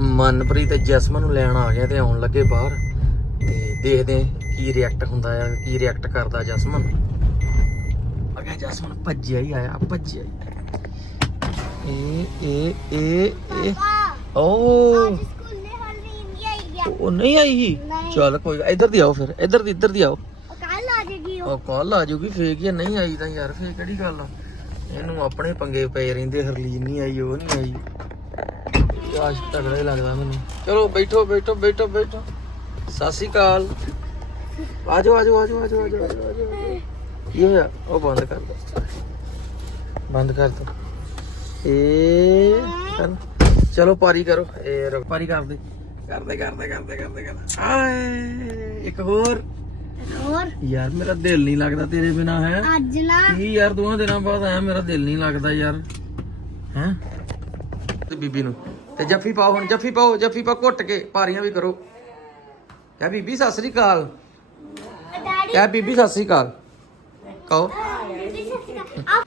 ਮਨਪ੍ਰੀਤ ਜੈਸਮਨ ਨੂੰ ਲੈਣ ਆ ਗਿਆ ਤੇ ਆਉਣ ਲੱਗੇ ਬਾਹਰ। ਤੇ ਦੇਖਦੇ ਕੀ ਰਿਐਕਟ ਹੁੰਦਾ ਆ ਕੀ ਰਿਐਕਟ ਕਰਦਾ ਜੈਸਮਨ। ਗਿਆ ਜੈਸਮਨ ਭੱਜਿਆ ਹੀ ਆਇਆ ਭੱਜਿਆ ਹੀ। ਇਹ ਇਹ ਇਹ ਇਹ। ਓ। ਨਹੀਂ ਆਈ ਉਹ ਨਹੀਂ। ਚੱਲ ਕੋਈ ਇੱਧਰ ਦੀ ਆਓ ਫਿਰ ਇੱਧਰ ਦੀ ਇੱਧਰ ਦੀ ਆਓ। ਉਹ ਕੱਲ ਆ ਜਾਏਗੀ ਉਹ। ਕਾਲ ਆ ਜੂਗੀ ਫੇਕ ਜਾਂ ਨਹੀਂ ਆਈ ਤਾਂ ਯਾਰ ਫੇਕ ਕਿਹੜੀ ਗੱਲ ਆ। ਇਹਨੂੰ ਆਪਣੇ ਪੰਗੇ ਪਏ ਰਹਿੰਦੇ ਹਰਲੀਨ ਨਹੀਂ ਆਈ ਉਹ ਨਹੀਂ ਆਈ। ਆਜ ਤਗੜਾ ਹੀ ਲੱਗਦਾ ਮੈਨੂੰ। ਚਲੋ ਬੈਠੋ ਬੈਠੋ ਬੈਠੋ ਬੈਠੋ। ਸਤਿ ਸ਼੍ਰੀ ਅਕਾਲ। ਆਜੋ ਆਜੋ ਆਜੋ ਆਜੋ ਆਜੋ ਆਜੋ ਆਜੋ। ਕੀ ਹੋਇਆ? ਉਹ ਬੰਦ ਕਰ ਦੋ। ਬੰਦ ਕਰ ਦੋ। ਕਰ ਚਲੋ ਪਾਰੀ ਕਰੋ। ਇਹ ਰੁਕ ਪਾਰੀ ਕਰ ਦੇ। ਕਰਦੇ ਕਰਦੇ ਕਰਦੇ ਕਰਦੇ ਕਰਦੇ। ਆਏ ਇੱਕ ਹੋਰ। ਹੋਰ। ਯਾਰ ਮੇਰਾ ਦਿਲ ਨਹੀਂ ਲੱਗਦਾ ਤੇਰੇ ਬਿਨਾ ਹੈ। ਅੱਜ ਨਾ। ਕੀ ਯਾਰ ਦੋਹਾਂ ਦਿਨਾਂ ਬਾਅਦ ਆਇਆ ਮੇਰਾ ਦਿਲ ਨਹੀਂ ਲੱਗਦਾ ਯਾਰ। ਹੈ? ਤੇ ਬੀਬੀ ਨੂੰ। ਤੇ ਜੱਫੀ ਪਾਓ ਹੁਣ ਜੱਫੀ ਪਾਓ ਜੱਫੀ ਪਾ ਘੁੱਟ ਕੇ ਭਾਰੀਆਂ ਵੀ ਕਰੋ। ਕਹਿ ਬੀਬੀ ਸਤਿ ਸ੍ਰੀ ਅਕਾਲ। ਕਹਿ ਬੀਬੀ ਸਤਿ ਸ੍ਰੀ ਅਕਾਲ। ਕਹੋ। ਆ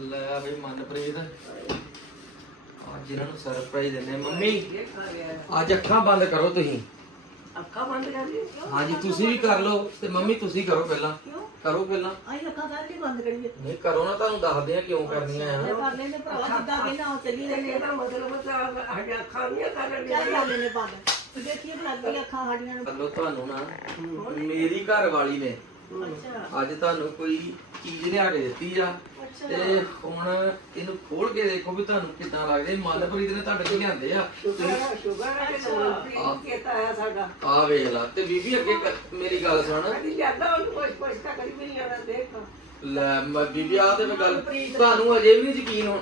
ਲੈ ਬਈ ਮਨਪ੍ਰੀਤ। ਅੱਜ ਇਹਨਾਂ ਨੂੰ ਸਰਪ੍ਰਾਈਜ਼ ਦਿੰਦੇ ਆ। ਮੰਮੀ ਅੱਜ ਅੱਖਾਂ ਬੰਦ ਕਰੋ ਤੁਸੀਂ। ਅੱਖਾਂ ਬੰਦ ਕਰ ਲਈ ਹਾਂਜੀ ਤੁਸੀਂ ਵੀ ਕਰ ਲਓ ਤੇ ਮੰਮੀ ਤੁਸੀਂ ਕਰੋ ਪਹਿਲਾਂ। ਕਰੋ ਪਹਿਲਾਂ। ਆਈ ਅੱਖਾਂ ਕਰ ਲਈ ਬੰਦ ਕਰੀਏ ਨਹੀਂ ਕਰੋ ਨਾ ਤੁਹਾਨੂੰ ਦੱਸਦੇ ਆ ਕਿਉਂ ਕਰਨੀਆਂ ਆ। ਕਰ ਲੈਨੇ ਭਰਾਵਾ ਜਿੱਦਾਂ ਕਹਿੰਦਾ ਉਹ ਚੱਲੀ ਜਾਂਦੇ ਇਹਦਾ ਮਤਲਬ ਮਤਲਬ ਸਾਡੀਆਂ ਅੱਖਾਂ ਨਹੀਂ ਕਰ ਰਹੀਆਂ ਚੱਲ ਲੈਨੇ ਬੰਦ। ਤੂੰ ਦੇਖੀਏ ਲੱਗਦੀ ਅੱਖਾਂ ਸਾਡੀਆਂ ਨੂੰ। ਕੱਲੋ ਤੁਹਾਨੂੰ ਨਾ ਮੇਰੀ ਘਰ ਵਾਲੀ ਨੇ ਅੱਜ ਤੁਹਾਨੂੰ ਕੋਈ ਚੀਜ਼ ਲਿਆ ਕੇ ਦਿੱਤੀ ਆ ਤੇ ਹੁਣ ਇਹਨੂੰ ਖੋਲ ਕੇ ਦੇਖੋ ਵੀ ਤੁਹਾਨੂੰ ਕਿੱਦਾਂ ਲੱਗਦੇ। ਮਨਪ੍ਰੀਤ ਨੇ ਤੁਹਾਡੇ ਕੋਲ ਲਿਆਂਦੇ ਆ। ਆ ਵੇਖ ਲਾ। ਤੇ ਬੀਬੀ ਅੱਗੇ ਕ- ਮੇਰੀ ਗੱਲ ਸੁਣ। ਸਾਡੀ ਜਾਂਦਾ ਉਹਨੂੰ ਕੁਛ ਕੁਛ ਤਾਂ ਕਰੀ ਵੀ ਨਹੀਂ ਆਣਾ ਦੇਖ। ਲੈ ਮੈਂ ਬੀਬੀ ਆ ਤੇ ਮੈਂ ਗੱਲ ਤੁਹਾਨੂੰ ਅਜੇ ਵੀ ਨਹੀਂ ਯਕੀਨ ਹੁਣ।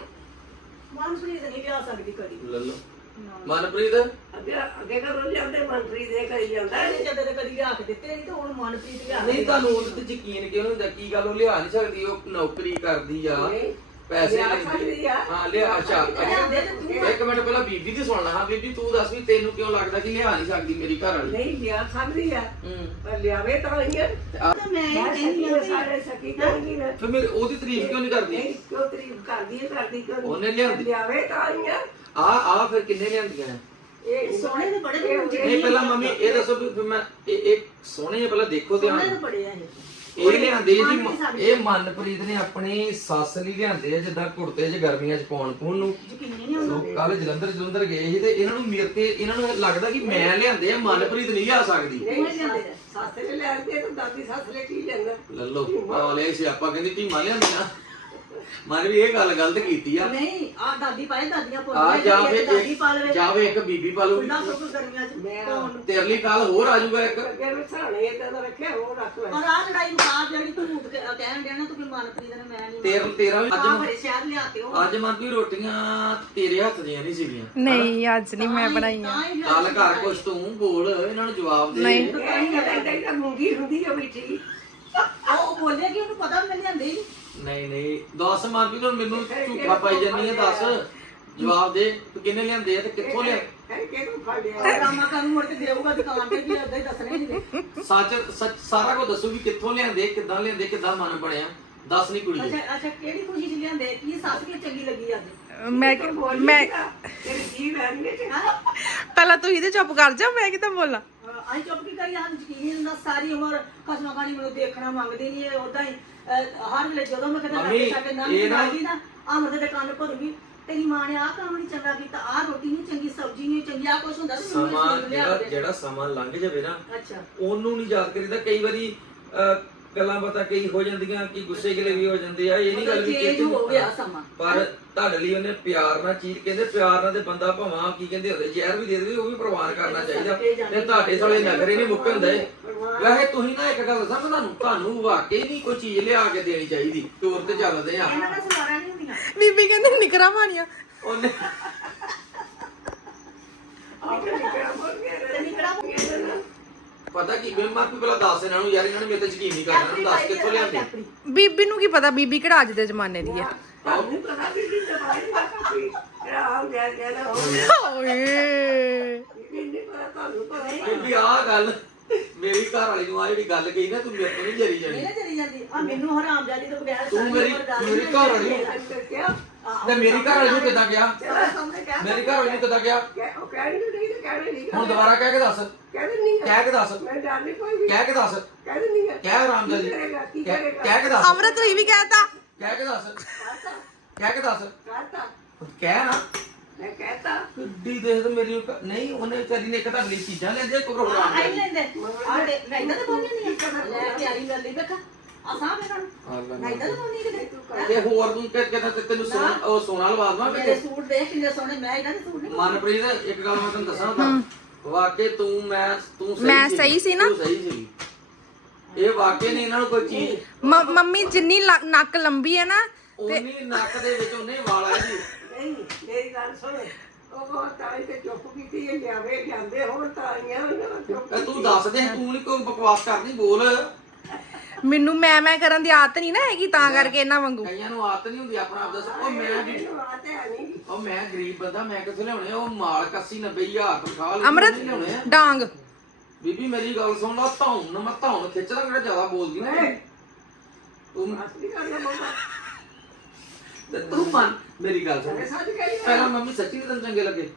ਮਨਪ੍ਰੀਤ ਨਹੀਂ ਵਿਆਹ ਸਕਦੀ ਕਦੀ। ਲੱਲੋ ਮਨਪ੍ਰੀਤ? ਅੱਗੇ ਅੱਗੇ ਕਰੋ ਜਾਂਦੇ ਮਨਪ੍ਰੀਤ ਦੇ ਕਰੀ ਜਾਂਦਾ ਇਹ। ਜਦੋਂ ਤੇ ਕਦੀ ਲਿਆ ਕੇ ਦਿੱਤੇ ਨਹੀਂ ਤੇ ਹੁਣ ਮਨਪ੍ਰੀਤ ਲਿਆ ਨਹੀਂ ਤੁਹਾਨੂੰ ਉਹਦੇ ਤੇ ਯਕੀਨ ਕਿਉਂ ਨਹੀਂ ਹੁੰਦਾ? ਕੀ ਗੱਲ ਉਹ ਲਿਆ ਨਹੀਂ ਸਕਦੀ ਉਹ ਨੌਕਰੀ ਕਰਦੀ ਆ। ਨਹੀਂ। ਪੈਸੇ ਲੈਂਦੀ। ਹਾਂ ਲਿਆ ਅੱਛਾ ਤੇ ਤੂੰ- ਇੱਕ ਮਿੰਟ ਪਹਿਲਾਂ ਬੀਬੀ ਦੀ ਸੁਣਨਾ ਹਾਂ ਬੀਬੀ ਤੂੰ ਦੱਸ ਵੀ ਤੈਨੂੰ ਕਿਉਂ ਲੱਗਦਾ ਕਿ ਲਿਆ ਨਹੀਂ ਸਕਦੀ ਮੇਰੀ ਘਰ ਵਾਲੀ? ਨਹੀਂ ਲਿਆ ਸਕਦੀ ਆ। ਹੂੰ। ਪਰ ਲਿਆਵੇ ਤਾਂ ਹੀ ਆ। ਤੇ ਮੈਂ ਕਹਿੰਦੀ ਆ ਸਾਰੇ ਸਕੀ ਕਹਿੰਦੀ ਨਾ ਫਿਰ ਮੇਰੀ ਉਹਦੀ ਤਾਰੀਫ ਕਿਉਂ ਨਹੀਂ ਕਰਦੀ? ਨਹੀਂ ਕਿਉਂ ਤਾਰੀਫ ਕਰਦੀ ਹੈ ਕਰਦੀ ਕਿਉਂ? ਉਹਨੇ ਲਿਆਂਦੀ। ਲਿਆਵੇ ਤਾਂ ਹੀ ਆ। ਆ ਆ ਫਿਰ ਕਿੰਨੇ ਲਿਆਂਦੀਆਂ ਨੇ? ਇਹ ਸੋਹਣੇ ਦੇ ਬੜੇ ਨਹੀਂ ਪਹਿਲਾਂ ਮੰਮੀ ਇਹ ਦੱਸੋ ਵੀ ਮੈਂ ਇਹ ਇਹ ਸੋਹਣੇ ਜਿਹੇ ਪਹਿਲਾਂ ਦੇਖੋ ਧਿਆਨ। ਨਾਲ। ਬੜੇ ਆ ਇਹ। ਇਹ ਲਿਆਂਦੇ ਜੀ ਮ- ਇਹ ਮਨਪ੍ਰੀਤ ਨੇ ਆਪਣੀ ਸੱਸ ਲਈ ਲਿਆਂਦੇ ਆ ਜਿੱਦਾਂ ਕੁੜਤੇ 'ਚ ਗਰਮੀਆਂ 'ਚ ਪਾਉਣ ਪੂਣ ਨੂੰ। ਕੱਲ ਜਲੰਧਰ ਜਲੰਧਰ ਗਏ ਸੀ ਤੇ ਇਹਨਾਂ ਨੂੰ ਮੇਰੇ ਤੇ ਇਹਨਾਂ ਨੂੰ ਲੱਗਦਾ ਕਿ ਮੈਂ ਲਿਆਂਦੇ ਆ ਮਨਪ੍ਰੀਤ ਨਹੀਂ ਲਿਆ ਸਕਦੀ। ਸੱਸ ਨੇ ਲੈ ਕੇ ਤੇ ਦਾਦੀ ਸੱਸ ਨੇ ਕੀ ਲੈਣਾ ਲੱਲੋ ਆਲੇ ਸਿਆਪਾ ਕਹਿੰਦੀ ਧੀਮਾ ਲਿਆਂਦੀਆਂ। ਮਨ ਵੀ ਇਹ ਗੱਲ ਗਲਤ ਕੀਤੀ ਆ। ਨਹੀਂ ਆ ਦਾਦੀ ਪਾਏ ਦਾਦੀਆਂ ਆ ਜਾਵੇ ਦਾਦੀ ਪਾ ਲਵੇ। ਇੱਕ ਜਾਵੇ ਇੱਕ ਬੀਬੀ ਪਾ ਲਊਗੀ। ਨਾ ਸੁੱਕ ਗਰਮੀਆਂ ਚ ਪਾਉਣ ਨੂੰ। ਤੇਰੇ ਲਈ ਕੱਲ ਹੋਰ ਆ ਜਾਊਗਾ ਇੱਕ। ਅੱਗੇ ਵੀ ਸਹਾਣੇ ਏਦਾਂ ਦਾ ਰੱਖਿਆ ਹੋਰ ਰੱਖ ਲੈ। ਪਰ ਆ ਲੜਾਈ ਮੁਕਾ ਜਿਹੜੀ ਤੂੰ ਝੂਠ ਕੇ- ਕਹਿਣ ਡਿਆ ਨਾ ਤੂੰ ਕਿ ਮਨਪ੍ਰੀਤ ਨੇ ਮੈਂ ਨਹੀਂ ਤੇਰਾ ਤੇਰਾ ਵੀ ਆ ਅੱਜ ਬੜੇ ਸ਼ਹਿਰ ਲਿਆਤੇ ਹੋ ਅੱਜ ਮਨ ਵੀ ਰੋਟੀਆਂ ਤੇਰੇ ਹੱਥ ਦੀਆਂ ਨਹੀਂ ਸੀਗੀਆਂ। ਨਹੀਂ ਅੱਜ ਨਹੀਂ ਮੈਂ ਬਣਾਈਆਂ। ਤਾਂ ਹੀ ਕੱਲ ਘਰ ਕੁਛ ਤੂੰ ਬੋਲ ਇਹਨਾਂ ਨੂੰ ਜਵਾਬ ਦੇ। ਨਹੀਂ। ਇਹ ਤਾਂ ਮੂੰਗੀ ਹੁੰਦੀ ਆ ਮਿੱਠੀ ਉਹ ਬੋਲਿਆ ਕਿ ਉਹਨੂੰ ਪਤਾ ਮੈਂ ਲਿਆਂਦੇ ਹੀ ਨਹੀਂ ਨਹੀਂ। ਦੱਸ ਮਨ ਵੀ ਮੈਨੂੰ ਝੂਠਾ ਪਾਈ ਜਾਨੀ ਹੈ ਦੱਸ। ਜਵਾਬ ਦੇ ਤੂੰ ਕਿੰਨੇ ਲਿਆਂਦੇ ਆ ਤੇ ਕਿੱਥੋਂ ਲਿਆ? ਹੈ ਕਿ ਤੂੰ ਫੜ ਲਿਆ? ਨਹੀਂ ਰਾਮਾ ਕਾਨੂੰ ਮੁੜ ਕੇ ਦੇਊਗਾ ਦੁਕਾਨ ਤੇ ਵੀ ਏਦਾਂ ਹੀ ਦੱਸਣੇ ਨਹੀਂ ਸੱਚ ਸੱਚ ਸਾਰਾ ਕੁਝ ਦੱਸੋ ਵੀ ਕਿੱਥੋਂ ਲਿਆਂਦੇ ਕਿੱਦਾਂ ਲਿਆਂਦੇ ਕਿੱਦਾਂ ਮਨ ਬਣਿਆ। ਦੱਸ ਨਹੀਂ ਕੁੜੀ ਅੱਛਾ ਅੱਛਾ ਕਿਹੜੀ ਖੁਸ਼ੀ ਚ ਲਿਆਂਦੇ? ਕੀ ਸੱਸ ਕੀ ਚੰਗੀ ਲੱਗੀ ਅੱਜ? ਮੈਂ ਮੈਂ ਤੇਰੀ ਜੀ। ਲੈਣੀ ਚ ਪਹਿਲਾਂ ਤੁਸੀਂ ਚੁੱਪ ਕਰ ਜਾ ਮੈਂ ਕਿਦਾਂ ਬੋਲਾਂ? ਆਈ ਚੁੱਪ ਕੀ ਕਰੀ ਹਾਂ ਯਕੀਨ ਨਹੀਂ ਹੁੰਦਾ ਸਾਰੀ ਉਮਰ ਕਸਮਾਂ ਖਾਣੀ ਮੈਨੂੰ ਦੇਖਣਾ ਮੰਗਦੀ ਨਹੀਂ ਇਹ ਉਦਾਂ ਹੀ ਅਹ, ਹਰ ਵੇਲੇ ਜਦੋਂ ਮੈਂ ਕਿਤੇ ਮੰਮੀ, ਲੱਗੇ ਸਾਡੇ ਨਾਲ ਇਹ ਨਾ- ਆਗੀ ਨਾ ਅਮਰਤ ਦੇ ਕੰਨ ਭਰੂਗੀ। ਤੇਰੀ ਮਾਂ ਨੇ ਆਹ ਕੰਮ ਨਹੀਂ ਚੰਗਾ ਕੀਤਾ ਆਹ ਰੋਟੀ ਨਹੀਂ ਚੰਗੀ ਸਬਜ਼ੀ ਨਹੀਂ ਚੰਗੀ ਆਹ ਕੁਛ ਹੁੰਦਾ ਮੈਨੂੰ ਲਿਆ ਜਿਹੜਾ ਦੇ। ਜਿਹੜਾ ਸਮਾਂ ਲੰਘ ਜਾਵੇ ਨਾ ਅੱਛਾ। ਉਹਨੂੰ ਨਹੀਂ ਯਾਦ ਕਰੀਦਾ ਕਈ ਵਾਰੀ ਅਹ, ਗੱਲਾਂ ਪਤਾ ਕਈ ਹੋ ਜਾਂਦੀਆਂ ਕਿ ਗੁੱਸੇ ਗਿਲੇ ਵੀ ਹੋ ਜਾਂਦੇ ਆ ਇਹ ਨਹੀਂ ਗੱਲ ਵੀ ਚੇਂਜ ਕਿਤੇ ਹੋ ਗਿਆ ਸਮਾਂ। ਪਰ ਤੁਹਾਡੇ ਲਈ ਉਹਨੇ ਪਿਆਰ ਨਾਲ ਚੀਜ਼ ਕਹਿੰਦੇ ਪਿਆਰ ਨਾਲ ਤੇ ਬੰਦਾ ਭਵਾਂ ਕੀ ਕਹਿੰਦੇ ਹੁੰਦੇ ਜ਼ਹਿਰ ਵੀ ਦੇ ਦੇਵੇ ਉਹ ਵੀ ਪ੍ਰਵਾਨ ਕਰਨਾ ਚਾਹੀਦਾ। ਤੇ ਤੁਹਾਡੇ ਸਾਲੇ ਨਖਰੇ ਨਹੀਂ ਮੁੱਕ ਹੁੰਦੇ। ਵੈਸੇ ਤੁਸੀਂ ਨਾ ਇੱਕ ਗੱਲ ਦੱਸਾਂ ਮੈਂ ਤੁਹਾਨੂੰ ਤੁਹਾਨੂੰ ਵਾਕਈ ਨਹੀਂ ਕੋਈ ਚੀਜ਼ ਲਿਆ ਕੇ ਦੇਣੀ ਚਾਹੀਦੀ ਟੂਰ ਤੇ ਚੱਲਦੇ ਆ। ਇਹਨਾਂ ਦਾ ਸਵਾਰਾਂ ਨਹੀਂ ਹੁੰਦੀਆਂ। ਬੀਬੀ ਕਹਿੰਦੇ ਨਿਕਰਾਂ ਮਾਰੀਆਂ। ਉਹਨੇ ਤੇ ਨਿਕੜਾ ਪਤਾ ਕੀ ਮੈਂ ਮਾਪੀ ਪਹਿਲਾਂ ਦੱਸ ਇਹਨਾਂ ਨੂੰ ਯਾਰ ਇਹਨਾਂ ਨੇ ਮੇਰੇ ਤੇ ਯਕੀਨ ਨਹੀਂ ਕਰਨਾ ਇਹਨਾਂ ਨੂੰ ਦੱਸ ਕਿੱਥੋਂ ਲਿਆਂਦੇ? ਬੀਬੀ ਨੂੰ ਕੀ ਪਤਾ ਬੀਬੀ ਕਿਹੜਾ ਅੱਜ ਦੇ ਜ਼ਮਾਨੇ ਦੀ ਹੈ? ਪਤਾ ਵੀ ਨਹੀਂ ਆ ਗਿਆ ਗਿਆ ਨਾ ਹੋ ਗਿਆ ਓਏ ਨਹੀਂ ਪਤਾ ਤੁਹਾਨੂੰ ਪਤਾ ਹੀ ਬੀਬੀ ਆਹ ਗੱਲ ਮੇਰੀ ਘਰ ਵਾਲੀ ਨੂੰ ਆ ਜਿਹੜੀ ਗੱਲ ਕਹੀ ਨਾ ਤੂੰ ਮੇਰੇ ਤੋਂ ਨਹੀਂ ਜਰੀ ਜਾਣੀ। ਇਹਨੇ ਚਲੀ ਜਾਂਦੀ। ਆ ਮੈਨੂੰ ਹਰਾਮ ਜਾਦੀ ਤੋਂ ਬਗੈਰ ਤੂੰ ਮੇਰੀ ਮੇਰੀ ਘਰ ਵਾਲੀ। ਨਹੀਂ ਕਿਹਾ? ਤੇ ਮੇਰੀ ਘਰ ਵਾਲੀ ਨੂੰ ਕਿੱਦਾਂ ਗਿਆ ਤੇਰੇ ਸਾਹਮਣੇ ਕਹਿ ਮੇਰੀ ਘਰ ਵਾਲੀ ਨੂੰ ਕਿੱਦਾਂ ਗਿਆ ਕਹਿ- ਉਹ ਕਹਿ ਨਹੀਂ ਰਹੀ ਤੇ ਕਹਿ ਨਹੀਂ ਹੁਣ ਦੁਬਾਰਾ ਕਹਿ ਕੇ ਦੱਸ। ਕਹਿ ਨਹੀਂ ਕਹਿ ਕੇ ਦੱਸ। ਮੈਂ ਡਰ ਨਹੀਂ ਕੋਈ ਵੀ। ਕਹਿ ਕੇ ਦੱਸ। ਕਹਿ ਨਹੀਂ ਹੈ। ਕਹਿ ਆਰਾਮ ਜੀ। ਕਰੇਗਾ ਕੀ ਕਹਿ ਕਰੇਗਾ ਕਹਿ ਕੇ ਦੱਸ। ਅਮਰਤ ਤੁਸੀਂ ਵੀ ਕਹਿਤਾ ਕਹਿ ਕੇ ਦੱਸ। ਕਹਤਾ ਕਹਿ ਕੇ ਦੱਸ। ਕਹਤਾ ਕਹਿ ਨਾ। ਮੈਂ ਕਹਤਾ। ਕਿੱਡੀ ਦੇਖ ਤੇ ਮੇਰੀ ਉਹ- ਨਹੀਂ ਉਹਨੇ ਵਿਚਾਰੀ ਨੇ ਇੱਕ ਤੁਹਾਡੇ ਲਈ ਚੀਜ਼ਾਂ ਲੈ ਜੇ ਕੋਈ ਪ੍ਰੋਗਰਾਮ ਆਈ ਲੈਂਦੇ। ਆ ਦੇ ਮੈਂ ਤਾਂ ਬੋਲੀ ਨਹੀਂ ਲੈ ਕੇ ਆਈ ਆ ਸਾਹ ਇਹਨਾਂ ਨੂੰ। ਮੈਂ ਤਾਂ ਬੋਲੀ ਕਿਤੇ। ਤੇ ਹੋਰ ਤੂੰ ਕਿ ਕਿ ਤੈਨੂੰ ਸੋਨਾ ਉਹ ਸੋਨਾ ਲਵਾ ਦਵਾਂ ਮੇਰੇ ਕਿ ਸੂਟ ਦੇਖ ਕਿੰਨੇ ਸੋਹਣੇ ਮੈਂ ਇਦਾਂ ਦੇ ਸੂਟ ਨਹੀਂ ਮਨਪ੍ਰੀਤ ਇੱਕ ਗੱਲ ਮੈਂ ਤੈਨੂੰ ਦੱਸਾਂ ਤਾਂ। ਵਾਕਈ ਤੂੰ ਮੈਂ ਤੂੰ ਸਹੀ ਮੈਂ। ਸਹੀ ਸੀ ਨਾ? ਤੂੰ ਸਹੀ ਸੀ। ਇਹ ਵਾਕਈ ਨਹੀਂ ਇਹਨਾਂ ਨੂੰ ਕੋਈ ਚੀਜ਼ ਮ- ਮੰਮੀ ਜਿੰਨੀ ਲ- ਨੱਕ ਲੰਬੀ ਹੈ ਨਾ ਉਨੀ ਨੱਕ ਦੇ ਵਿੱਚ ਉਹਨੇ ਵਾਲ ਆਏ ਸੀ। ਨਹੀਂ ਮੇਰੀ ਗੱਲ ਸੁਣ। ਉਹ ਤਾਂ ਹੀ ਤੇ ਚੁੱਪ ਕੀਤੀ ਇਹ ਲਿਆਵੇ ਜਾਂਦੇ ਹੋਰ ਤਾਂ ਆਈਆਂ ਉਹਨਾਂ ਨੂੰ ਚੁੱਪ ਇਹ ਤੂੰ ਦੱਸ ਦੇ ਤੂੰ ਨਹੀਂ ਕੋਈ ਬਕਵਾਸ ਕਰਨੀ ਬੋਲ। ਮੈਨੂੰ ਮੈਂ ਮੈਂ ਕਰਨ ਦੀ ਆਦਤ ਨਹੀਂ ਨਾ ਹੈਗੀ ਤਾਂ ਕਰਕੇ ਇਹਨਾਂ ਵਾਂਗੂ। ਕਈਆਂ ਨੂੰ ਆਦਤ ਨਹੀਂ ਹੁੰਦੀ ਆਪਣਾ ਆਪ ਦੱਸ। ਉਹ ਮੈਂ ਵੀ ਮੈਨੂੰ ਆਤੇ ਹੈ ਨਹੀਂ। ਉਹ ਮੈਂ ਗਰੀਬ ਬੰਦਾ ਮੈਂ ਕਿੱਥੇ ਲਿਆਉਣੇ? ਆ? ਉਹ ਮਾਲ 80 90 ਹਜ਼ਾਰ ਤਨਖਾਹ ਲਈ ਅਮਰਤ ਨਹੀਂ ਲਿਆਉਣੇ। ਆ। ਡਾਂਗ। ਬੀਬੀ ਮੇਰੀ ਗੱਲ ਸੁਣ ਲਾ ਧੌਣ ਮੈਂ ਧੌਣ ਖਿੱਚਦਾ ਕਿਹੜਾ ਜ਼ਿਆਦਾ ਬੋਲਦੀ ਨਾ ਤੂੰ। ਅਸਲੀ ਗੱਲ ਹੈ ਮੰਮਾ ਤੇ ਤੂੰ ਮੰਨ ਮੇਰੀ ਗੱਲ ਸੁਣ। ਮੈਂ ਸੱਚ ਕਹਿ ਰਹੀ ਪਹਿਲਾਂ ਮੰਮੀ ਸੱਚੀ ਤੈਨੂੰ ਚੰਗੇ ਲੱਗੇ?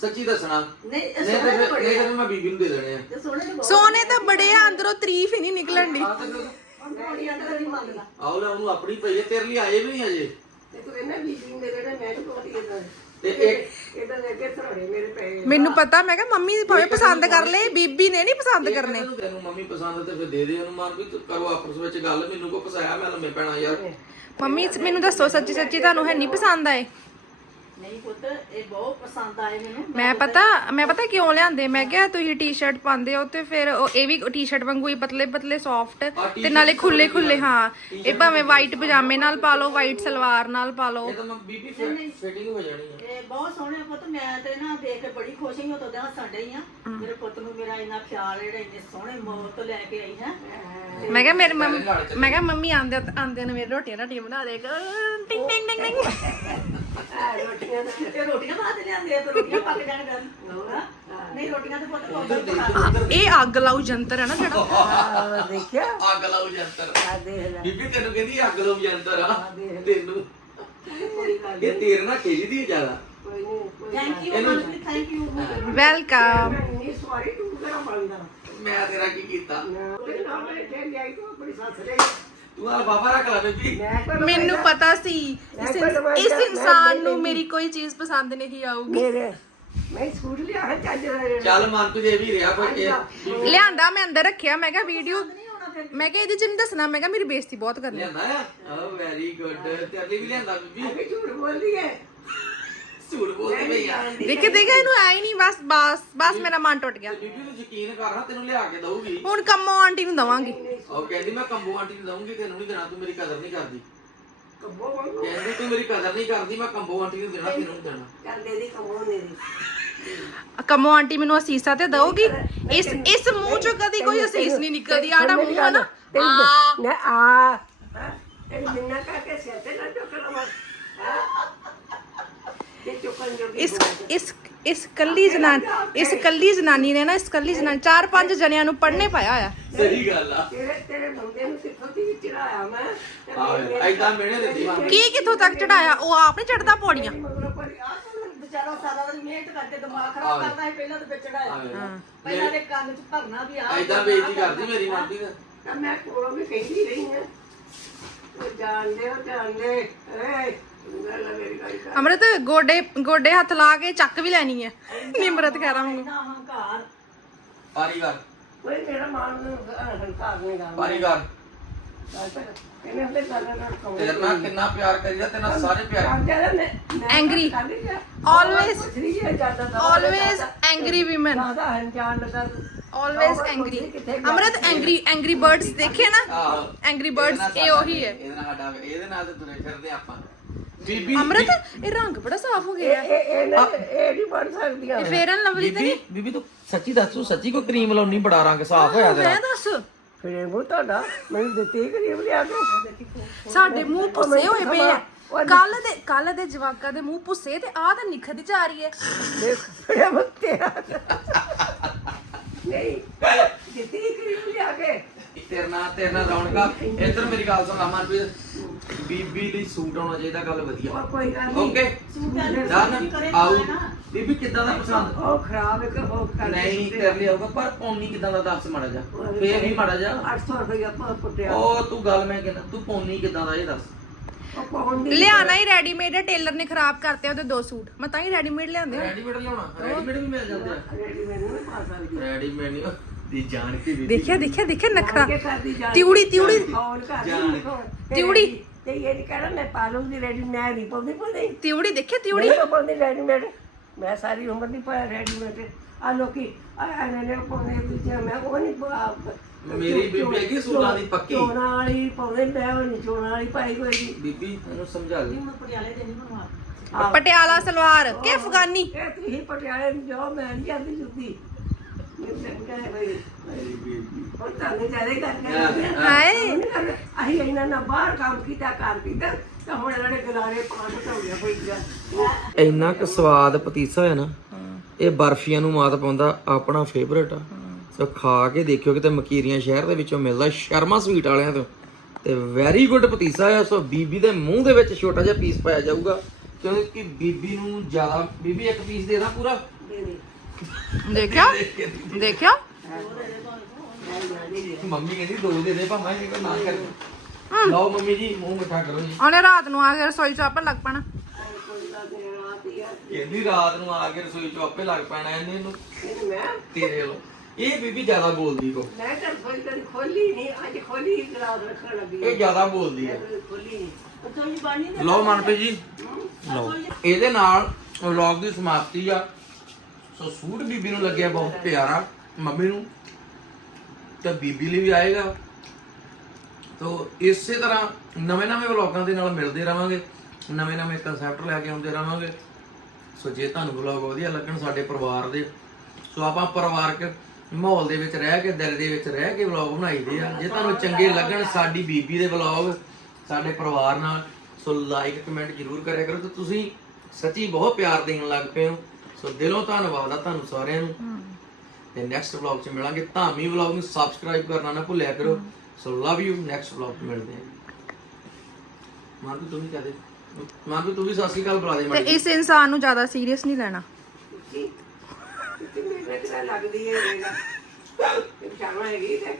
ਸੱਚੀ ਦੱਸਣਾ। ਨਹੀਂ ਇਹ ਨਹੀਂ ਤੇ ਸੋਹਣੇ ਫਿਰ- ਤਾਂ ਨਹੀਂ ਬੜੇ ਤੇ ਫਿਰ ਮੈਂ ਬੀਬੀ ਨੂੰ ਦੇ ਦੇਣੇ ਆ। ਇਹ ਸੋਹਣੇ ਤਾਂ ਬਹੁਤ ਸੋਨੇ ਤਾਂ ਬੜੇ ਆ ਅੰਦਰੋਂ ਤਾਰੀਫ ਹੀ ਨਹੀਂ ਨਿਕਲਣ ਦੀ ਅੰਦਰ ਨਹੀਂ ਮੰਗਦਾ। ਆਓ ਲੈ ਉਹਨੂੰ ਆਪਣੀ ਪਈ ਹੈ ਤੇਰੇ ਲਈ ਆਏ ਵੀ ਨਹੀਂ ਅਜੇ ਤੇ ਤੂੰ ਇਹਨਾਂ ਬੀਬੀ ਨੂੰ ਮੇਰੇ ਨਾਲ ਮੈਂ ਤਾਂ ਕੋਈ ਇਦਾਂ ਤੇ ਇੱਕ ਇਦਾਂ ਦੇ ਕੇ ਸਰਾਣੇ ਮੇਰੇ ਪਏ ਮੈਨੂੰ ਪਤਾ ਮੈਂ ਕਿਹਾ ਮੰਮੀ ਭਾਵੇਂ ਪਸੰਦ ਕਰ ਲੈ ਬੀਬੀ ਨੇ ਨਹੀਂ ਪਸੰਦ ਕਰਨੇ। ਤੈਨੂੰ ਮੰਮੀ ਪਸੰਦ ਤੇ ਫਿਰ ਦੇ ਦੇ ਉਹਨੂੰ ਮਾਰ ਵੀ ਤੂੰ ਕਰੋ ਆਪਸ ਵਿੱਚ ਗੱਲ ਮੈਨੂੰ ਕੋ ਪਸਾਇਆ ਮੈਂ ਲੰਮੇ ਪੈਣਾ ਯਾਰ। ਮੰਮੀ ਮੈਨੂੰ ਦੱਸੋ ਸੱਚੀ ਸੱਚੀ ਤੁਹਾਨੂੰ ਹੈ ਨਹੀਂ ਪਸੰਦ ਆਏ? ਨਹੀਂ ਪੁੱਤ ਇਹ ਬਹੁਤ ਪਸੰਦ ਆਏ ਮੈਨੂੰ। ਮੈਂ ਪਤਾ ਮੈਂ ਪਤਾ ਕਿਉਂ ਲਿਆਂਦੇ? ਮੈਂ ਕਿਹਾ ਤੁਸੀਂ ਟੀ-ਸ਼ਰਟ ਪਾਉਂਦੇ ਹੋ ਤੇ ਫਿਰ ਉਹ ਇਹ ਵੀ ਟੀ-ਸ਼ਰਟ ਵਾਂਗੂ ਹੀ ਪਤਲੇ ਪਤਲੇ ਸੌਫਟ ਤੇ ਨਾਲੇ ਖੁੱਲੇ ਖੁੱਲੇ ਹਾਂ। ਇਹ ਭਾਵੇਂ ਵਾਈਟ ਪਜਾਮੇ ਨਾਲ ਪਾ ਲਓ ਵਾਈਟ ਸਲਵਾਰ ਨਾਲ ਪਾ ਲਓ। ਇਹ ਤਾਂ ਮੈਂ ਬੀਬੀ ਫਿਟਿੰਗ ਹੋ ਜਾਣੀ ਹੈ ਇਹ ਬਹੁਤ ਸੋਹਣੇ ਪੁੱਤ ਮੈਂ ਤੇ ਨਾ ਦੇਖ ਕੇ ਬੜੀ ਖੁਸ਼ ਹੋਈ ਉਹ ਤਾਂ ਉਹਦੇ ਹੱਸਣ ਡਈ ਆ। ਮੇਰੇ ਪੁੱਤ ਨੂੰ ਮੇਰਾ ਇੰਨਾ ਖਿਆਲ ਜਿਹੜਾ ਇੰਨੇ ਸੋਹਣੇ ਮੌਤ ਤੋਂ ਲੈ ਕੇ ਆਈ ਹੈ। ਮੈਂ ਕਿਹਾ ਮੇਰੇ ਮੰਮੀ ਮੈਂ ਕਿਹਾ ਮੰਮੀ ਆਂਦੇ ਆਂਦੇ ਨੇ ਮੇਰੀ ਰੋਟੀਆਂ ਰੋਟੀਆਂ ਬਣਾ ਦੇ। ਟਿੰਗ ਟਿੰਗ ਟਿੰਗ ਟਿੰਗ ਰੋਟੀਆਂ ਦਾ ਤੇ ਰੋਟੀਆਂ ਬਾਅਦ ਲਿਆਂਦੇ ਆ ਤੇ ਰੋਟੀਆਂ ਪੱਕ ਜਾਣ ਕਰ ਨਹੀਂ ਰੋਟੀਆਂ ਤੇ ਪੁੱਤ ਬਹੁਤ ਇਹ ਅੱਗ ਲਾਉ ਜੰਤਰ ਹੈ ਨਾ ਜਿਹੜਾ। ਦੇਖਿਆ? ਅੱਗ ਲਾਉ ਜੰਤਰ। ਆ ਦੇਖ ਲੈ। ਬੀਬੀ ਤੈਨੂੰ ਕਹਿੰਦੀ ਅੱਗ ਲਾਉ ਜੰਤਰ ਆ। ਤੈਨੂੰ। ਕੋਈ ਗੱਲ ਇਹ ਤੇਰੇ ਨਾਲ ਖੇਜਦੀ ਜ਼ਿਆਦਾ। ਕੋਈ ਨਹੀਂ ਕੋਈ thank you thank you welcome ਨਹੀਂ ਤੂੰ ਮੈਂ ਤੇਰਾ ਕੀ ਕੀਤਾ? ਨਾ ਕੋਈ ਨਾ ਮੇਰੇ ਤੇ ਲਿਆਈ ਤੂੰ ਆਪਣੀ ਸੱਸ ਦੇ ਤੂੰ ਆ ਬਾਬਾ ਰੱਖ ਲੈ ਬੀਬੀ। ਮੈਂ ਕੋਈ ਮੈਨੂੰ ਪਤਾ ਸੀ ਇਸ ਇਸ ਇਨਸਾਨ ਨੂੰ ਮੇਰੀ ਕੋਈ ਚੀਜ਼ ਪਸੰਦ ਨਹੀਂ ਆਊਗੀ। ਮੇਰੇ ਮੈਂ ਸੂਟ ਲਿਆ ਹੈ ਚੱਜ ਦਾ ਜਿਹੜਾ। ਚੱਲ ਮਨ ਤੂੰ ਇਹ ਵੀ ਰਿਹਾ ਕੋਈ ਇਹ ਲਿਆਂਦਾ ਮੈਂ ਅੰਦਰ ਰੱਖਿਆ ਮੈਂ ਕਿਹਾ ਵੀਡੀਓ ਮੈਂ ਕਿਹਾ ਇਹਦੇ ਚ ਨਹੀਂ ਦੱਸਣਾ ਮੈਂ ਕਿਹਾ ਮੇਰੀ ਬੇਇੱਜ਼ਤੀ ਬਹੁਤ ਕਰਨੀ ਲਿਆਂਦਾ ਆ? ਓ ਵੈਰੀ ਗੁੱਡ ਤੇਰੇ ਲਈ ਵੀ ਲਿਆਂਦਾ ਬੀਬੀ। ਇਹ ਝੂਠ ਬੋਲਦੀ ਹੈ। ਝੂਠ ਬੋਲਦੀ ਪਈ ਆ। ਦੇਖੇ ਦੇਖੇ ਇਹਨੂੰ ਐ ਹੀ ਨਹੀਂ ਬਸ ਬਸ ਬਸ ਮੇਰਾ ਮਨ ਟੁੱਟ ਗਿਆ। ਤੇ ਬੀਬੀ ਨੂੰ ਯਕੀਨ ਕਰਨਾ ਤੈਨੂੰ ਲਿਆ ਕੇ ਦਊਗੀ। ਹੁਣ ਕੰਮੋ ਆਂਟੀ ਨੂੰ ਦਵਾਂਗੀ। ਉਹ ਕਹਿੰਦੀ ਮੈਂ ਕੰਬੋ ਆਂਟੀ ਨੂੰ ਦਊਂਗੀ ਤੈਨੂੰ ਨਹੀਂ ਦੇਣਾ ਤੂੰ ਮੇਰੀ ਕਦਰ ਨਹੀਂ ਕਰਦੀ। ਕੱਬੋ ਵਾਂਗੂ ਕਹਿੰਦੀ ਤੂੰ ਮੇਰੀ ਕਦਰ ਨਹੀਂ ਕਰਦੀ ਮੈਂ ਕੰਬੋ ਆਂਟੀ ਨੂੰ ਦੇਣਾ ਤੈਨੂੰ ਨਹੀਂ ਦੇਣਾ। ਚੱਲਦੇ ਦੀ ਕਮੋ ਨੇ ਦੀ। ਕੰਮੋ ਆਂਟੀ ਮੈਨੂੰ ਅਸੀਸਾਂ ਤੇ ਦਊਗੀ। ਇਸ ਇਸ ਮੂੰਹ ਚੋਂ ਕਦੀ ਕੋਈ ਅਸੀਸ ਨਹੀਂ ਨਿਕਲਦੀ ਆੜਾ ਮੂੰਹ ਹੈ ਨਾ। ਆ। ਨਾ ਆ। ਇਹ ਮਿੰਨਾ ਕਰਕੇ ਸਿਰ ਤੇ ਨਾ ਚੁੱਕ ਲਵਾਂ ਇਹ ਚੁੱਕਣ ਜੋਗੀ ਇਸ ਇਸ ਇਸ ਕੱਲੀ ਜਨਾਨ ਇਸ ਕੱਲੀ ਜਨਾਨੀ ਨੇ ਨਾ ਇਸ ਕੱਲੀ ਜਨਾਨੀ ਚਾਰ ਪੰਜ ਜਣਿਆਂ ਨੂੰ ਪੜਨੇ ਪਾਇਆ ਹੋਇਆ। ਸਹੀ ਗੱਲ ਆ। ਤੇਰੇ ਤੇਰੇ ਮੁੰਡੇ ਨੂੰ ਕਿੱਥੋਂ ਦੀ ਚੜਾਇਆ ਮੈਂ? ਤੇ ਆਹ ਐਦਾਂ ਮਿਹਣੇ ਦਿੱਤੀ ਕੀ ਕਿੱਥੋਂ ਤੱਕ ਚੜਾਇਆ ਉਹ ਆਪ ਨਹੀਂ ਚੜਦਾ ਪੌੜੀਆਂ। ਮਗਰੋਂ ਪਰ ਆ ਵਿਚਾਰਾ ਸਾਰਾ ਦਿਨ ਮਿਹਨਤ ਕਰਕੇ ਦਿਮਾਗ ਖਰਾਬ ਕਰਦਾ ਹੈ ਪਹਿਲਾਂ ਤਾਂ ਵਿਚੜਾਇਆ ਪਹਿਲਾਂ ਦੇ ਕੰਨ ਚ ਭਰਨਾ ਵੀ ਆ ਐਦਾਂ ਬੇਇੱਜ਼ਤੀ ਕਰਦੀ ਮੇਰੀ ਮਾਂ ਦੀ ਤਾਂ। ਮੈਂ ਕੋਲੋਂ ਵੀ ਕਹਿੰਦੀ ਰਹੀ ਹਾਂ। ਉਹ ਜਾਣਦੇ ਹੋ ਜਾਣਦੇ ਏ ਗੱਲ ਆ ਮੇਰੀ ਗੱਲ ਕਰ ਅਮਰਤ ਗੋਡੇ ਗੋਡੇ ਹੱਥ ਲਾ ਕੇ ਚੱਕ ਵੀ ਲੈਣੀ ਹੈ ਨਿਮਰਤ ਕਹਿ ਰਹਾ ਹੂੰ ਨਾ ਹੰਕਾਰ ਪਾਰੀਵਾਰ ਕੋਈ ਮੇਰਾ ਮਾਨ ਨੂੰ ਹੰਕਾਰ ਨਹੀਂ ਗਾ ਪਾਰੀਵਾਰ ਇਹਨੇ ਤੇ ਗੱਲ ਨਾ ਕਹੋ ਤੇਰੇ ਨਾਲ ਕਿੰਨਾ ਪਿਆਰ ਕਰੀਦਾ ਤੇ ਨਾਲ ਸਾਰੇ ਪਿਆਰ ਕਹਿੰਦਾ ਮੈਂ Angry. ਆਲਵੇਸ Always- ਸ੍ਰੀ ਹੈ ਜਾਂਦਾ ਤਾਂ ਆਲਵੇਜ਼ ਐਂਗਰੀ ਵੀਮਨ ਦਾਦਾ ਹੰਜਾਨ ਲਗਾ always angry Amrit angry angry birds ਦੇਖੇ ਨਾ ਆਹੋ ਐਂਗਰੀ ਬਰਡਸ ਇਹ ਉਹੀ ਹੈ ਇਹਦੇ ਨਾਲ ਸਾਡਾ ਇਹਦੇ ਨਾਲ ਤੇ ਤੁਰੇ ਫਿਰਦੇ ਆਪਾਂ ਬੀਬੀ ਅਮਰਤ ਇਹ ਰੰਗ ਬੜਾ ਸਾਫ਼ ਹੋ ਗਿਆ। ਇਹ ਇਹ ਇਹ ਇਹ ਨਹੀਂ ਬਣ ਸਕਦੀਆਂ। ਇਹ ਲਵਲੀ ਤੇ ਬੀਬੀ ਬੀਬੀ ਤੂੰ ਸੱਚੀ ਦੱਸ ਤੂੰ ਸੱਚੀ ਕੋਈ ਕਰੀਮ ਲਾਉਣੀ ਬੜਾ ਰੰਗ ਸਾਫ਼ ਹੋਇਆ ਤੇਰਾ। ਮੈਂ ਦੱਸ। ਫਿਰ ਇਹ ਮੂੰਹ ਤੁਹਾਡਾ ਮੈਨੂੰ ਦਿੱਤੀ ਕਰੀਬ ਲਿਆ ਕੇ। ਸਾਡੇ ਮੂੰਹ ਪੁੱਸੇ ਹੋਏ ਪਏ ਆ। ਕੱਲ ਦੇ ਕੱਲ ਦੇ ਜਵਾਕਾਂ ਦੇ ਮੂੰਹ ਪੁੱਸੇ ਤੇ ਆਹ ਤਾਂ ਨਿਖਰਦੀ ਜਾ ਰਹੀ ਹੈ। ਦੇਖ ਫਿਰ ਤੇਰਾ ਨਹੀਂ ਦਿੱਤੀ ਕਰੀਬ ਲਿਆ ਕੇ। ਤੇਰੇ ਨਾਲ ਤੇਰੇ ਨਾਲ ਰੌਣਕਾਂ ਇੱਧਰ ਮੇਰੀ ਗੱਲ ਸੁਣ ਅਮਨਪ੍ਰੀਤ ਬੀਬੀ ਲਈ ਸੂਟ ਆਉਣਾ ਚਾਹੀਦਾ ਗੱਲ ਵਧੀਆ। ਉਹ ਕੋਈ ਗੱਲ ਨਹੀਂ। ਓਕੇ ਸੂਟ ਵਾਲੀ ਡਨ ਸੂਟ ਕਰੇ ਆਉ ਨਾ। ਬੀਬੀ ਕਿੱਦਾਂ ਦਾ ਪਸੰਦ? ਉਹ ਖਰਾਬ ਹੈ ਕਿ ਉਹ ਕਰ ਨਹੀਂ ਕਰ ਲਿਆਊਗਾ ਪਰ ਪੌਣੀ ਕਿੱਦਾਂ ਦਾ ਦੱਸ ਮਾੜਾ ਜਾ ਫੇਰ ਵੀ ਮਾੜਾ ਜਾ 800 ਰੁਪਏ ਆਪਾਂ ਪੁੱਟਿਆ। ਉਹ ਤੂੰ ਗੱਲ ਮੈਂ ਕਹਿੰਦਾ ਤੂੰ ਪੌਣੀ ਕਿੱਦਾਂ ਦਾ ਇਹ ਦੱਸ। ਉਹ ਪਾਉਣ ਦੀ ਲਿਆਣਾ ਹੀ। ਰੈਡੀਮੇਡ ਹੈ ਟੇਲਰ ਨੇ ਖਰਾਬ ਕਰਤੇ ਉਹਦੇ ਦੋ ਸੂਟ। ਮੈਂ ਤਾਂ ਹੀ ਰੈਡੀਮੇਡ ਲਿਆਂਦੇ ਆ। ਰੈਡੀਮੇਡ ਲਿਆਉਣਾ ਰੈਡੀਮੇਡ ਵੀ ਮਿਲ ਜਾਂਦੇ ਆ। ਰੈਡੀਮੇਡ ਨਹੀਂ ਪਾ ਸਕਦੀ। ਰੈਡੀਮੇਡ ਨਹੀਂ ਦੀ ਜਾਣ ਕੇ ਬੀਬੀ ਦੇਖਿਆ ਦੇਖਿਆ ਦੇਖਿਆ ਨਖਰਾ। ਕਰਦੀ ਜਾ ਤਿਉੜੀ ਤਿਉੜੀ। ਫੋਨ ਕਰ ਜਾਣ। ਤਿਉੜੀ। ਤੇ ਇਹ ਨਹੀਂ ਕਹਿਣਾ ਮੈਂ ਪਾ ਲੂੰਗੀ ਰੈਡੀ ਮੈਂ ਨਹੀਂ ਪਾਉਂਦੀ ਪਾਉਂਦੀ ਤਿਉੜੀ ਦੇਖਿਆ ਤਿਉੜੀ? ਨਹੀਂ ਪਾਉਂਦੀ ਰੈਡੀਮੇਡ। ਮੈਂ ਸਾਰੀ ਉਮਰ ਨਹੀਂ ਪਾਇਆ ਰੈਡੀਮੇਡ। ਆ ਲੋਕੀ ਆ ਇਹਨਾਂ ਨੇ ਪਾਉਂਦੇ ਦੂਜੇ ਮੈਂ ਉਹ ਨਹੀਂ ਪਾ ਮੇਰੀ ਬੀਬੀ ਹੈਗੀ ਸੂਟਾਂ ਦੀ ਪੱਕੀ। ਚੋਣਾਂ ਵਾਲੀ ਪਾਉਂਦੇ ਮੈਂ ਉਹ ਨਹੀਂ ਚੋਣਾਂ ਵਾਲੀ ਪਾਈ ਕੋਈ ਨਹੀਂ ਬੀਬੀ ਇਹਨੂੰ ਸਮਝਾ ਦੇ। ਹੁਣ ਪਟਿਆਲੇ ਦੇ ਨਹੀਂ ਬਣਵਾ ਪਟਿਆਲਾ ਸਲਵਾਰ ਕਿ ਅਫਗਾਨੀ? ਇਹ ਤੁਸੀਂ ਪਟਿਆਲੇ ਨੂੰ ਜਾਓ ਮੈਂ ਨਹੀਂ ਜਾਂਦੀ ਜੁੱਤੀ। ਤੇ ਕਹੇ ਮੇਰੀ ਬੀਬੀ ਉਹ ਤਾਂ ਨਹੀਂ ਜਾਦੇ ਕਰਦੇ ਹਾਏ। ਅਸੀਂ ਇਹਨਾਂ ਨਾਲ ਬਾਹਰ ਕੰਮ ਕੀਤਾ ਕਰ ਕੀਤਾ ਤਾਂ ਹੁਣ ਇਹਨਾਂ ਨੇ ਗਲਾਰੇ ਪਾਣ ਟਾਉਂਦੇ ਪਈ ਜਾ ਇੰਨਾ ਕੁ ਸਵਾਦ ਪਤੀਸਾ ਹੈ ਨਾ ਇਹ ਬਰਫੀਆਂ ਨੂੰ ਮਾਤ ਪਾਉਂਦਾ ਆਪਣਾ ਫੇਵਰੇਟ ਆ। ਸੋ ਖਾ ਕੇ ਦੇਖਿਓ ਕਿਤੇ ਮਕੀਰੀਆਂ ਸ਼ਹਿਰ ਦੇ ਵਿੱਚੋਂ ਮਿਲਦਾ ਸ਼ਰਮਾ ਸਵੀਟ ਵਾਲਿਆਂ ਤੋਂ। ਤੇ ਵੈਰੀ ਗੁੱਡ ਪਤੀਸਾ ਆ ਸੋ ਬੀਬੀ ਦੇ ਮੂੰਹ ਦੇ ਵਿੱਚ ਛੋਟਾ ਜਿਹਾ ਪੀਸ ਪਾਇਆ ਜਾਊਗਾ। ਕਿਉਂਕਿ ਬੀਬੀ ਨੂੰ ਜ਼ਿਆਦਾ ਬੀਬੀ ਇੱਕ ਪੀਸ ਦੇ ਦਾਂ ਪੂਰਾ ਦੇਖਿਆ? ਦੇਖਿਆ? ਮੰਮੀ ਕਹਿੰਦੀ ਦੋ ਦੇ ਦੇ ਭਾਵੇਂ ਇਹ ਨਾ ਕਰ ਲਓ ਮੰਮੀ ਜੀ ਮੂੰਹ ਮਿੱਠਾ ਕਰੋ ਜੀ। ਉਹਨੇ ਰਾਤ ਨੂੰ ਆ ਕੇ ਰਸੋਈ ਚ ਆਪੇ ਲੱਗ ਪੈਣਾ। ਕਹਿੰਦੀ ਰਾਤ ਨੂੰ ਆ ਕੇ ਰਸੋਈ ਚੋਂ ਆਪੇ ਲੱਗ ਪੈਣਾ ਇਹਨੇ ਇਹਨੂੰ। ਮੈਂ? ਤੇਰੇ ਲੋ ਇਹ ਬੀਬੀ ਜ਼ਿਆਦਾ ਬੋਲਦੀ ਕੋ। ਮੈਂ ਤਾਂ ਕੋਈ ਕਦੀ ਖੋਲੀ ਨਹੀਂ ਅੱਜ ਖੋਲੀ ਗਲਾਸ ਰੱਖਣ ਲੱਗੀ। ਇਹ ਜ਼ਿਆਦਾ ਬੋਲਦੀ ਹੈ ਖੋਲੀ ਨਹੀਂ ਰਸੋਈ ਬਣੀ ਨਹੀਂ ਲਓ ਮਨਪ੍ਰੀਤ ਜੀ। ਲਓ। ਇਹਦੇ ਨਾਲ ਵਲੌਗ ਦੀ ਸਮਾਪਤੀ ਆ। ਸੋ ਸੂਟ ਬੀਬੀ ਨੂੰ ਲੱਗਿਆ ਬਹੁਤ ਪਿਆਰਾ। ਮੰਮੀ ਨੂੰ ਤੇ ਬੀਬੀ ਲਈ ਵੀ ਆਏਗਾ। ਤੋ ਇਸੇ ਤਰ੍ਹਾਂ ਨਵੇਂ ਨਵੇਂ ਵਲੌਗਾਂ ਦੇ ਨਾਲ ਮਿਲਦੇ ਰਵਾਂਗੇ। ਨਵੇਂ ਨਵੇਂ ਕਨਸੈਪਟ ਲੈ ਕੇ ਆਉਂਦੇ ਰਵਾਂਗੇ। ਸੋ ਜੇ ਤੁਹਾਨੂੰ ਵਲੌਗ ਵਧੀਆ ਲੱਗਣ ਸਾਡੇ ਪਰਿਵਾਰ ਦੇ, ਸੋ ਆਪਾਂ ਪਰਿਵਾਰਕ ਮਾਹੌਲ ਦੇ ਵਿੱਚ ਰਹਿ ਕੇ, ਦਿਲ ਦੇ ਵਿੱਚ ਰਹਿ ਕੇ ਵਲੌਗ ਬਣਾਈਦੇ ਆ। ਜੇ ਤੁਹਾਨੂੰ ਚੰਗੇ ਲੱਗਣ ਸਾਡੀ ਬੀਬੀ ਦੇ ਵਲੌਗ, ਸਾਡੇ ਪਰਿਵਾਰ ਨਾਲ, ਸੋ ਲਾਈਕ ਕਮੈਂਟ ਜ਼ਰੂਰ ਕਰਿਆ ਕਰੋ। ਤੇ ਤੁਸੀਂ ਸੱਚੀ ਬਹੁਤ ਪਿਆਰ ਦੇਣ ਲੱਗ ਪਏ ਹੋ। ਸੋ ਦਿਲੋਂ ਧੰਨਵਾਦ ਆ ਤੁਹਾਨੂੰ ਸਾਰਿਆਂ ਨੂੰ। ਤੇ ਨੈਕਸਟ ਵਲੌਗ 'ਚ ਮਿਲਾਂਗੇ। ਧਾਮੀ ਵਲੌਗ ਨੂੰ ਸਬਸਕ੍ਰਾਈਬ ਕਰਨਾ ਨਾ ਭੁੱਲਿਆ ਕਰੋ। So love you next vlog 'ਚ ਮਿਲਦੇ ਹਾਂ। ਮਾਰੂ ਤੂੰ ਵੀ ਕਹਦੇ ਮਾਰੂ ਤੂੰ ਵੀ ਸਤਿ ਸ਼੍ਰੀ ਅਕਾਲ ਬੁਲਾ ਦੇ ਤੇ ਮਾੜੀ ਇਸ ਇਨਸਾਨ ਨੂੰ ਜ਼ਿਆਦਾ ਸੀਰੀਅਸ ਨਹੀਂ ਲੈਣਾ। ਤੇ ਮੇਰੇ ਲੱਗਦੀ ਹੈ ਇਹ ਸ਼ਰਮ ਹੈਗੀ ਤੇ